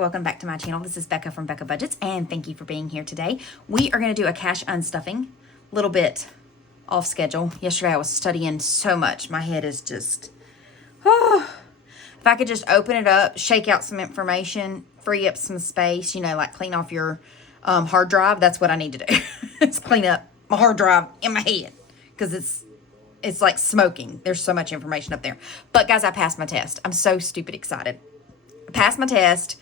Welcome back to my channel. This is Becca from Becca Budgets, and thank you for being here today. We are going to do a cash unstuffing, a little bit off schedule. Yesterday I was studying so much. My head is just, if I could just open it up, shake out some information, free up some space, you know, like clean off your hard drive. That's what I need to do. It's clean up my hard drive in my head because it's like smoking. There's so much information up there. But guys, I passed my test. I'm so stupid excited. I passed my test.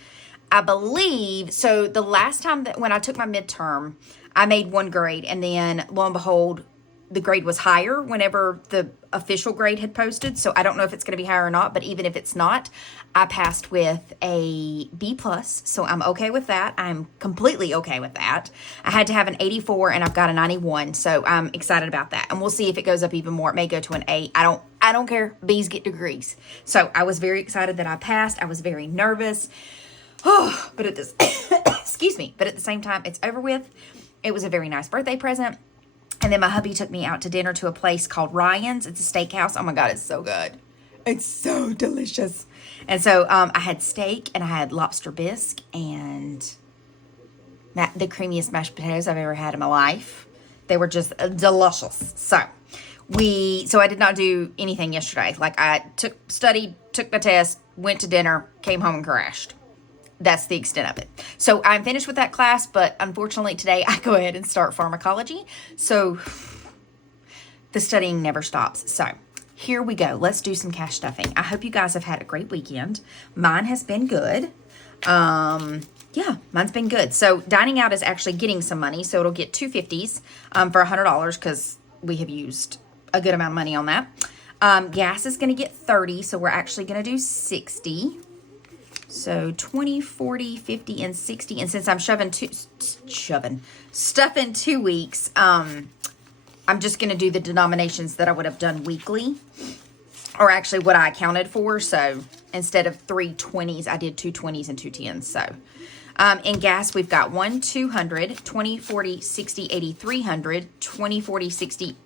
I believe, so the last time that when I took my midterm, I made one grade, and then lo and behold, the grade was higher whenever the official grade had posted. So I don't know if it's going to be higher or not, but even if it's not, I passed with a B+, so I'm okay with that. I'm completely okay with that. I had to have an 84 and I've got a 91, so I'm excited about that. And we'll see if it goes up even more. It may go to an 8. I don't care. B's get degrees. So I was very excited that I passed. I was very nervous. Oh, but at this, excuse me, but at the same time, it's over with. It was a very nice birthday present. And then my hubby took me out to dinner to a place called Ryan's. It's a steakhouse. Oh my God, it's so good. It's so delicious. And so I had steak and I had lobster bisque and the creamiest mashed potatoes I've ever had in my life. They were just delicious. So I did not do anything yesterday. Like I studied, took my test, went to dinner, came home and crashed. That's the extent of it. So I'm finished with that class, but unfortunately today I go ahead and start pharmacology. So the studying never stops. So here we go. Let's do some cash stuffing. I hope you guys have had a great weekend. Mine has been good. Yeah, mine's been good. So dining out is actually getting some money. So it'll get $250s for $100 because we have used a good amount of money on that. Gas is going to get 30, so we're actually going to do 60. So 20, 40, 50, and 60. And since I'm stuffing 2 weeks, I'm just going to do the denominations that I would have done weekly, or actually what I accounted for. So instead of 3 20s, I did 2 20s and 2 10s. So in gas, we've got 1, 200, 20, 40, 60, 80, 300, 20, 40, 60,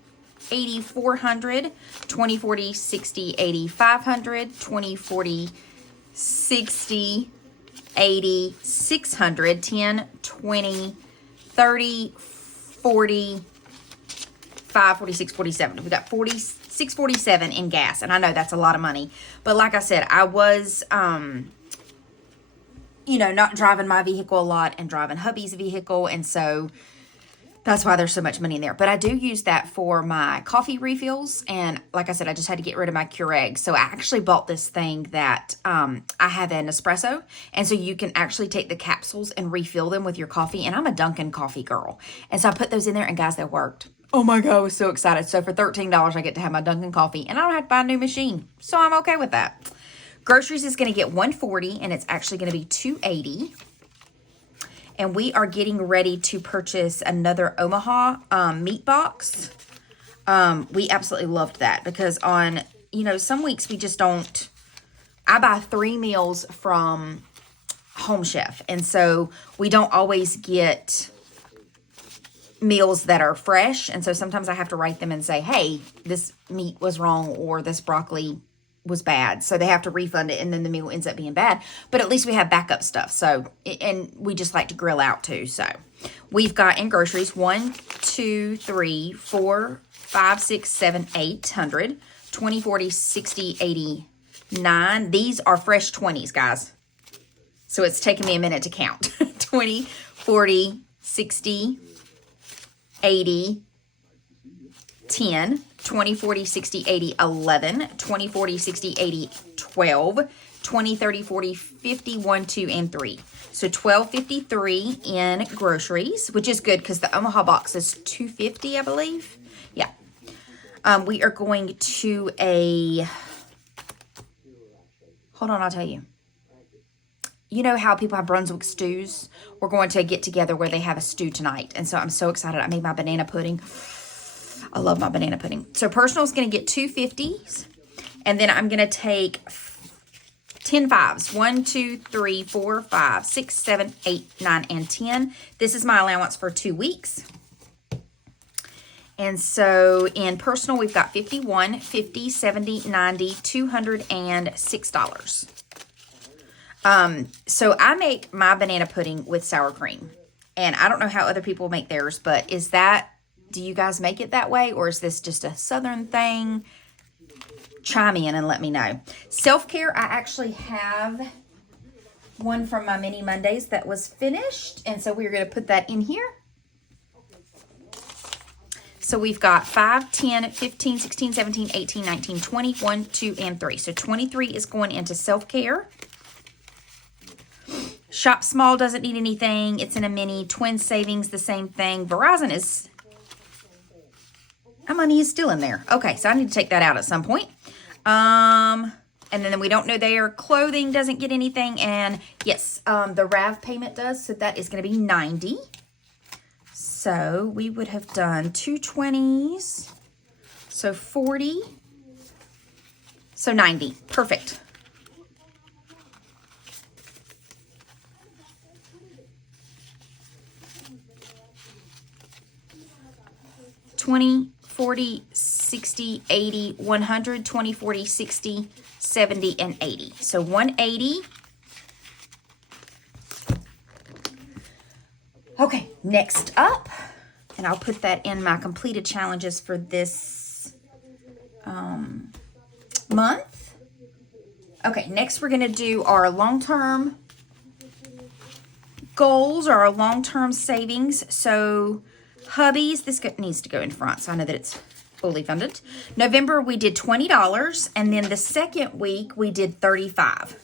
80, 400, 20, 40, 60, 80, 500, 20, 40, 60, 80, 600, 10, 20, 30, 40, 5, 46, 47. We got 46, 47 in gas. And I know that's a lot of money. But like I said, I was, not driving my vehicle a lot and driving hubby's vehicle. And so that's why there's so much money in there. But I do use that for my coffee refills. And like I said, I just had to get rid of my Keurig. So I actually bought this thing that I have an espresso. And so you can actually take the capsules and refill them with your coffee. And I'm a Dunkin' coffee girl. And so I put those in there and guys, they worked. Oh my God, I was so excited. So for $13, I get to have my Dunkin' coffee and I don't have to buy a new machine. So I'm okay with that. Groceries is going to get $140 and it's actually going to be $280. And we are getting ready to purchase another Omaha meat box. We absolutely loved that because on, some weeks we just don't. I buy 3 meals from Home Chef. And so we don't always get meals that are fresh. And so sometimes I have to write them and say, hey, this meat was wrong or this broccoli was bad, so they have to refund it, and then the meal ends up being bad. But at least we have backup stuff. So, and we just like to grill out too. So we've got in groceries 1, 2, 3, 4, 5, 6, 7, 800, 20, 40, 60, 80, 9. These are fresh 20s, guys. So it's taking me a minute to count. 20, 40, 60, 80, 10, 20, 40, 60, 80, 11, 20, 40, 60, 80, 12, 20, 30, 40, 50, 1, 2, and 3. So $12.53 in groceries, which is good because the Omaha box is $2.50, I believe. Yeah. We are going to a, hold on, I'll tell you. You know how people have Brunswick stews? We're going to get together where they have a stew tonight. And so I'm so excited. I made my banana pudding. I love my banana pudding. So personal is going to get 250s. And then I'm going to take 10 fives. 1, 2, 3, 4, 5, 6, 7, 8, 9, and 10. This is my allowance for 2 weeks. And so in personal, we've got 51, 50, 70, 90, $206. So I make my banana pudding with sour cream. And I don't know how other people make theirs, but do you guys make it that way? Or is this just a Southern thing? Chime in and let me know. Self-care, I actually have one from my Mini Mondays that was finished. And so we're going to put that in here. So we've got 5, 10, 15, 16, 17, 18, 19, 20, 1, 2, and 3. So 23 is going into self-care. Shop Small doesn't need anything. It's in a mini. Twin Savings, the same thing. Verizon is, my money is still in there. Okay, so I need to take that out at some point. And then we don't know there. Clothing doesn't get anything. And yes, the RAV payment does. So that is going to be 90. So we would have done 2 20s. So 40. So 90. Perfect. $20, $40, $60, $80, $100, $20, $40, $60, $70, and $80. So $180. Okay, next up, and I'll put that in my completed challenges for this month. Okay, next we're going to do our long-term goals or our long-term savings. So hubbies, this needs to go in front, so I know that it's fully funded. November, we did $20, and then the second week, we did $35.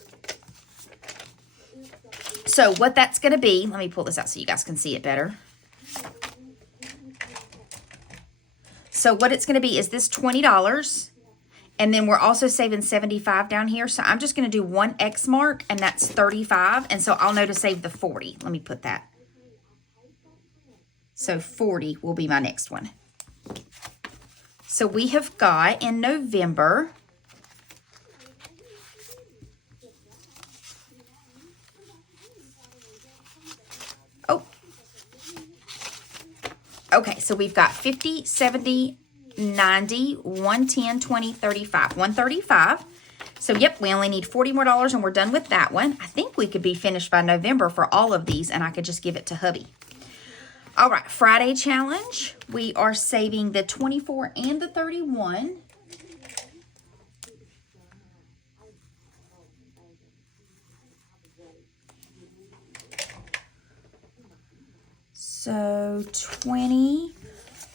So what that's going to be, let me pull this out so you guys can see it better. So what it's going to be is this $20, and then we're also saving $75 down here. So I'm just going to do one X mark, and that's $35, and so I'll know to save the $40. Let me put that. So 40 will be my next one. So we have got in November, okay, so we've got 50, 70, 90, 110, 20, 35, 135. So yep, we only need $40 more and we're done with that one. I think we could be finished by November for all of these, and I could just give it to hubby. All right, Friday challenge. We are saving the 24 and the 31. So 20,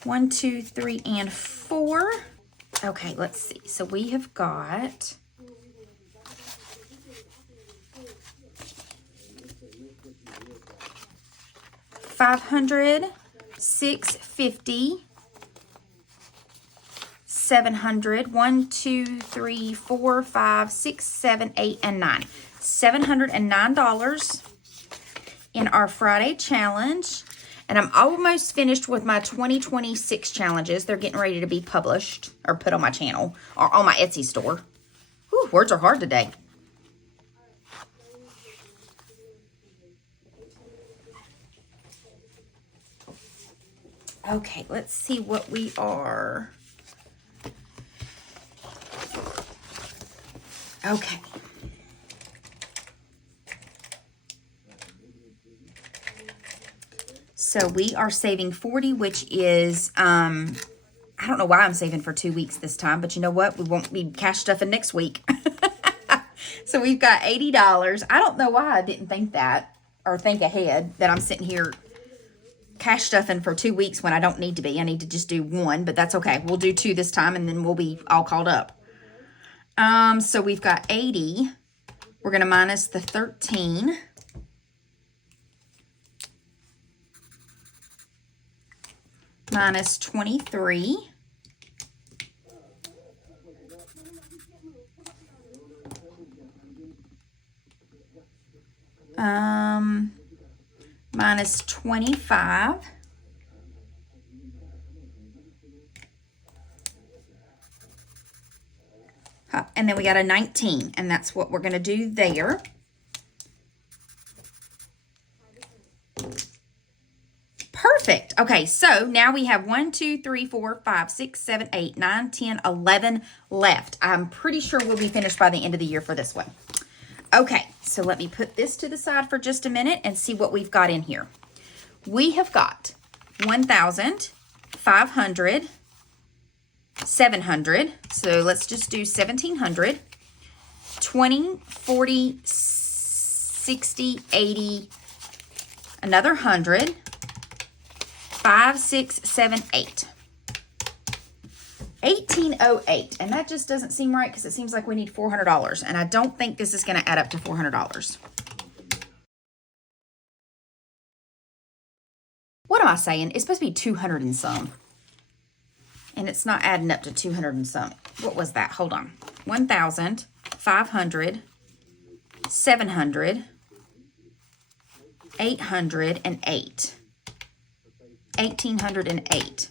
1, 2, 3, and 4. Okay, let's see. So we have got $500, $650, $700, 1, 2, 3, 4, 5, 6, 7, 8, and 9. $709 in our Friday challenge. And I'm almost finished with my 2026 challenges. They're getting ready to be published or put on my channel or on my Etsy store. Whew, words are hard today. Okay, let's see what we are. Okay. So we are saving 40, which is, I don't know why I'm saving for 2 weeks this time, but you know what? We won't be cash stuffing next week. So we've got $80. I don't know why I didn't think that or think ahead that I'm sitting here cash stuffing for 2 weeks when I don't need to be. I need to just do one, but that's okay. We'll do 2 this time and then we'll be all caught up. So we've got 80. We're going to minus the 13. Minus 23. Minus 25. And then we got a 19, and that's what we're going to do there. Perfect. Okay, so now we have 1, 2, 3, 4, 5, 6, 7, 8, 9, 10, 11 left. I'm pretty sure we'll be finished by the end of the year for this one. Okay, so let me put this to the side for just a minute and see what we've got in here. We have got 1,000, 500, 700. So let's just do 1,700, 20, 40, 60, 80, another 100, 5, 6, 7, 8. 1,808, and that just doesn't seem right because it seems like we need $400, and I don't think this is going to add up to $400. What am I saying? It's supposed to be 200 and some, and it's not adding up to 200 and some. What was that? Hold on. 1,000, 500, 700, 808. 1,808.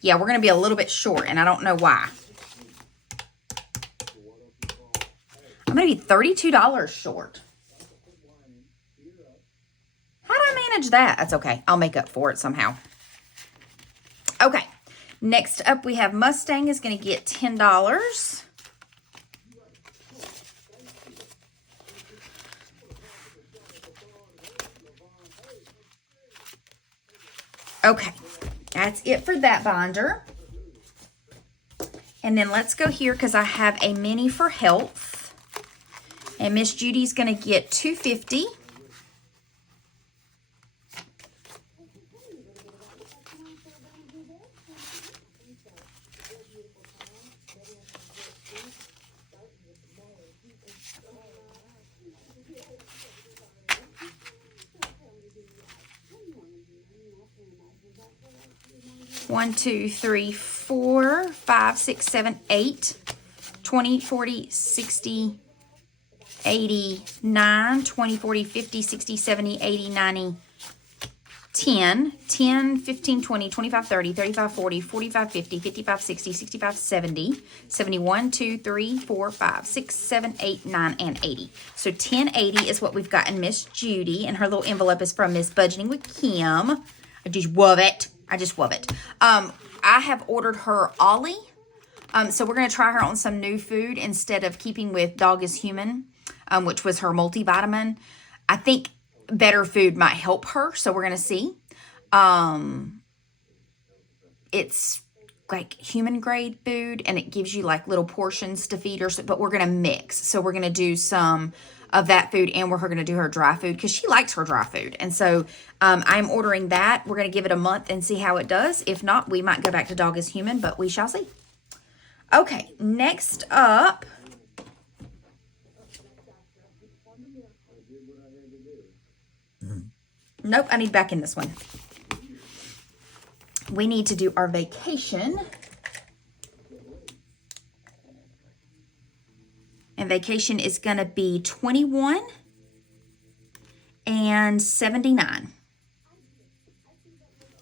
Yeah, we're going to be a little bit short, and I don't know why. I'm going to be $32 short. How did I manage that? That's okay. I'll make up for it somehow. Okay. Next up, we have Mustang is going to get $10. Okay. That's it for that binder. And then let's go here because I have a mini for health. And Miss Judy's going to get $250. One, 2, 3, 4, 5, 6, 7, 8, 20, 40, 60, 80, 9, 20, 40, 50, 60, 70, 80, 90, 10, 10, 15, 20, 25, 30, 35, 40, 45, 50, 55, 60, 65, 70, 71, 2, 3, 4, 5, 6, 7, 8, 9, and 80. So 1080 is what we've got in Miss Judy, and her little envelope is from Miss Budgeting with Kim. I just love it. I just love it. I have ordered her Ollie. So we're going to try her on some new food instead of keeping with Dog is Human, which was her multivitamin. I think better food might help her, so we're going to see. It's like human grade food, and it gives you like little portions to feed her, but we're going to mix. So we're going to do some of that food, and we're going to do her dry food because she likes her dry food. And so I'm ordering that. We're going to give it a month and see how it does. If not, we might go back to Dog is Human, but we shall see. Okay, next up. Nope, I need back in this one. We need to do our vacation. And vacation is going to be 21 and 79.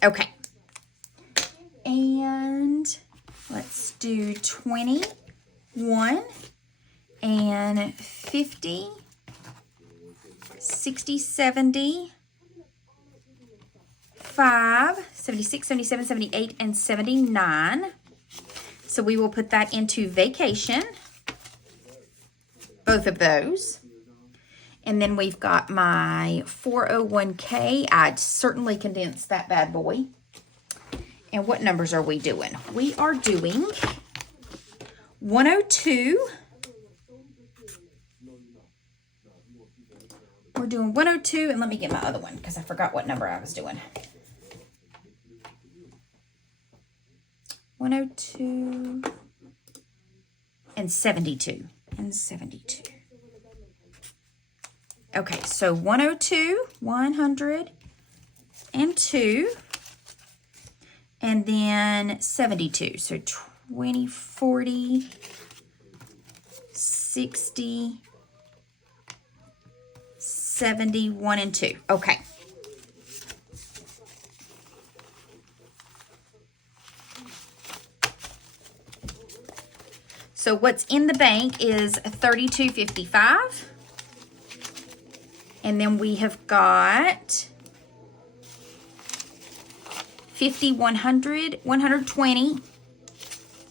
Okay. And let's do 21 and 50, 60, 70, 5, 76, 77, 78, and 79. So we will put that into vacation. Both of those. And then we've got my 401k. I certainly condensed that bad boy. And what numbers are we doing? We are doing 102. We're doing 102, and let me get my other one because I forgot what number I was doing. 102 and 72. And 72. Okay, so 102, 102, and then 72. So 20, 40, 60, 70, 1 and 2. Okay. So what's in the bank is $32.55. And then we have got 50, 100, 120,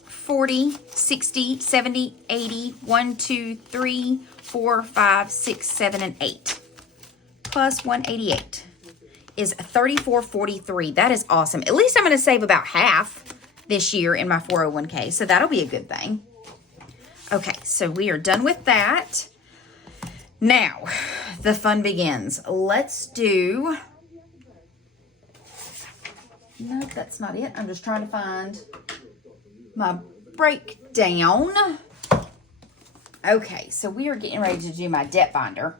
40, 60, 70, 80, 1, 2, 3, 4, 5, 6, 7, and 8. Plus 188 is $34.43. That is awesome. At least I'm going to save about half this year in my 401k. So that'll be a good thing. Okay, so we are done with that. Now, the fun begins. Let's do... No, that's not it. I'm just trying to find my breakdown. Okay, so we are getting ready to do my debt binder.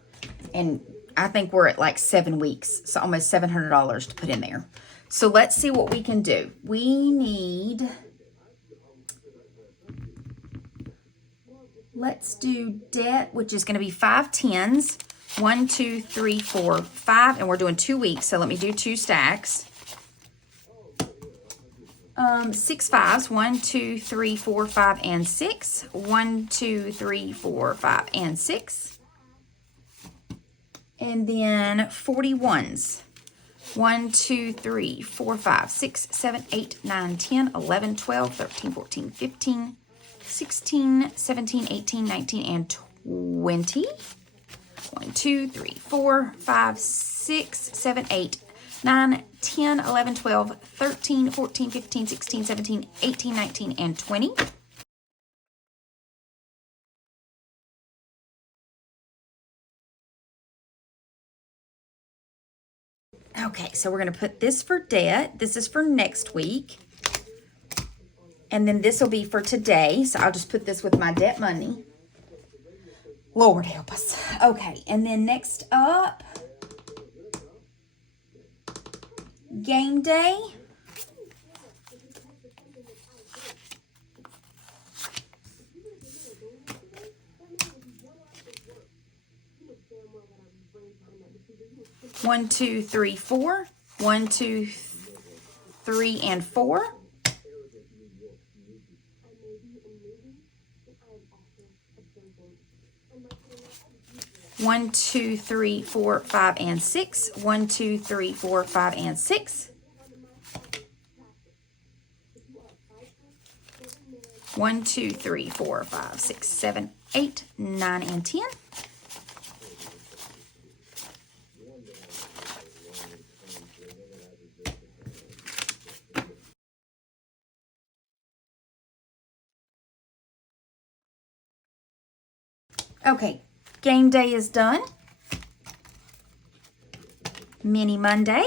And I think we're at like 7 weeks. So almost $700 to put in there. So let's see what we can do. We need... Let's do debt, which is going to be 5 tens. 1, 2, 3, 4, 5. And we're doing 2 weeks. So let me do 2 stacks. 6 fives. 1, 2, 3, 4, 5, and 6. 1, 2, 3, 4, 5, and 6. And then 41s. 1, 2, 3, 4, 5, 6, 7, 8, 9, 10, 11, 12, 13, 14, 15, 16, 17, 18, 19, and 20. 1, 2, 3, 4, 5, 6, 7, 8, 9, 10, 11, 12, 13, 14, 15, 16, 17, 18, 19, and 20. Okay, so we're going to put this for debt. This is for next week. And then this will be for today. So I'll just put this with my debt money. Lord help us. Okay, and then next up, game day. One, 2, 3, 4. 1, 2, 3, and 4. 1, 2, 3, 4, 5, and 6. 1, 2, 3, 4, 5, and 6. 1, 2, 3, 4, 5, 6, 7, 8, 9, and 10. Okay, game day is done. Mini Monday.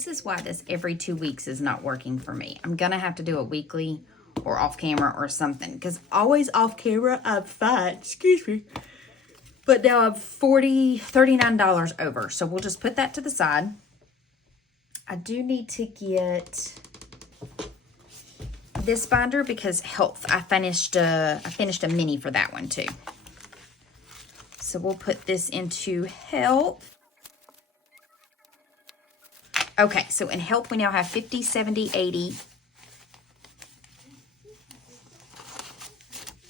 This is why this every 2 weeks is not working for me. I'm going to have to do it weekly or off camera or something. Because always off camera, I'm fine. Excuse me. But now I'm $39 over. So we'll just put that to the side. I do need to get this binder because health. I finished a mini for that one too. So we'll put this into health. Okay, so in health we now have 50, 70, 80.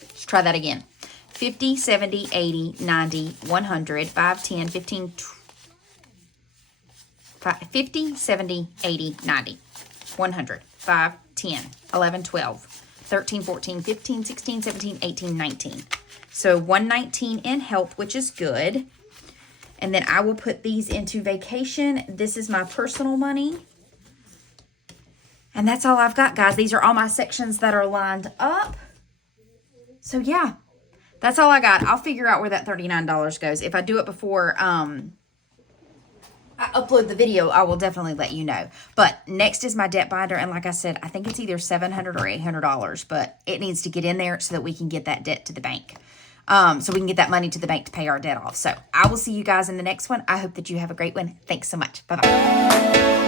Let's try that again. 50, 70, 80, 90, 100, 5, 10, 15, 50, 70, 80, 90, 100, 5, 10, 11, 12, 13, 14, 15, 16, 17, 18, 19. So 119 in health, which is good. And then I will put these into vacation. This is my personal money. And that's all I've got, guys. These are all my sections that are lined up. So yeah, that's all I got. I'll figure out where that $39 goes. If I do it before I upload the video, I will definitely let you know. But next is my debt binder. And like I said, I think it's either $700 or $800. But it needs to get in there so that we can get that debt to the bank. So we can get that money to the bank to pay our debt off. So I will see you guys in the next one. I hope that you have a great one. Thanks so much. Bye-bye.